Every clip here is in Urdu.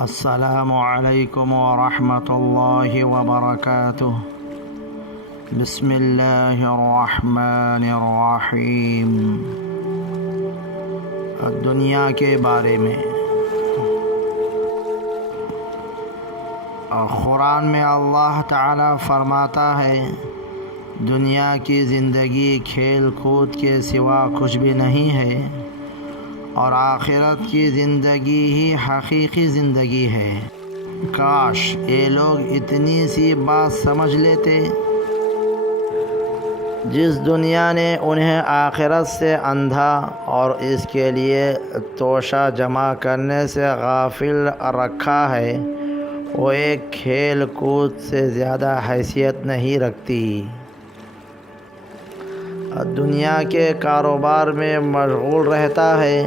السلام علیکم ورحمۃ اللہ وبرکاتہ۔ بسم اللہ الرحمن الرحیم۔ دنیا کے بارے میں قرآن میں اللہ تعالی فرماتا ہے، دنیا کی زندگی کھیل کود کے سوا کچھ بھی نہیں ہے اور آخرت کی زندگی ہی حقیقی زندگی ہے۔ کاش یہ لوگ اتنی سی بات سمجھ لیتے۔ جس دنیا نے انہیں آخرت سے اندھا اور اس کے لیے توشہ جمع کرنے سے غافل رکھا ہے، وہ ایک کھیل کود سے زیادہ حیثیت نہیں رکھتی۔ دنیا کے کاروبار میں مشغول رہتا ہے،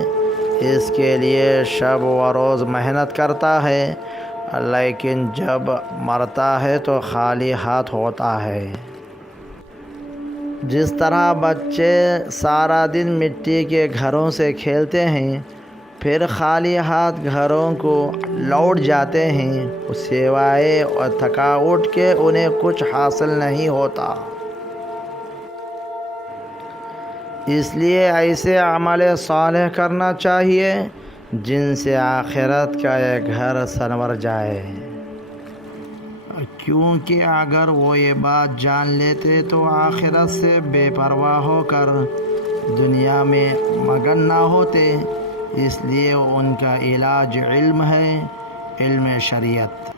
اس کے لیے شب و روز محنت کرتا ہے، لیکن جب مرتا ہے تو خالی ہاتھ ہوتا ہے۔ جس طرح بچے سارا دن مٹی کے گھروں سے کھیلتے ہیں، پھر خالی ہاتھ گھروں کو لوٹ جاتے ہیں، سوائے تھکاوٹ کے انہیں کچھ حاصل نہیں ہوتا۔ اس لیے ایسے عمل صالح کرنا چاہیے جن سے آخرت کا یہ گھر سنور جائے، کیونکہ اگر وہ یہ بات جان لیتے تو آخرت سے بے پرواہ ہو کر دنیا میں مگن نہ ہوتے۔ اس لیے ان کا علاج علم ہے، علم شریعت۔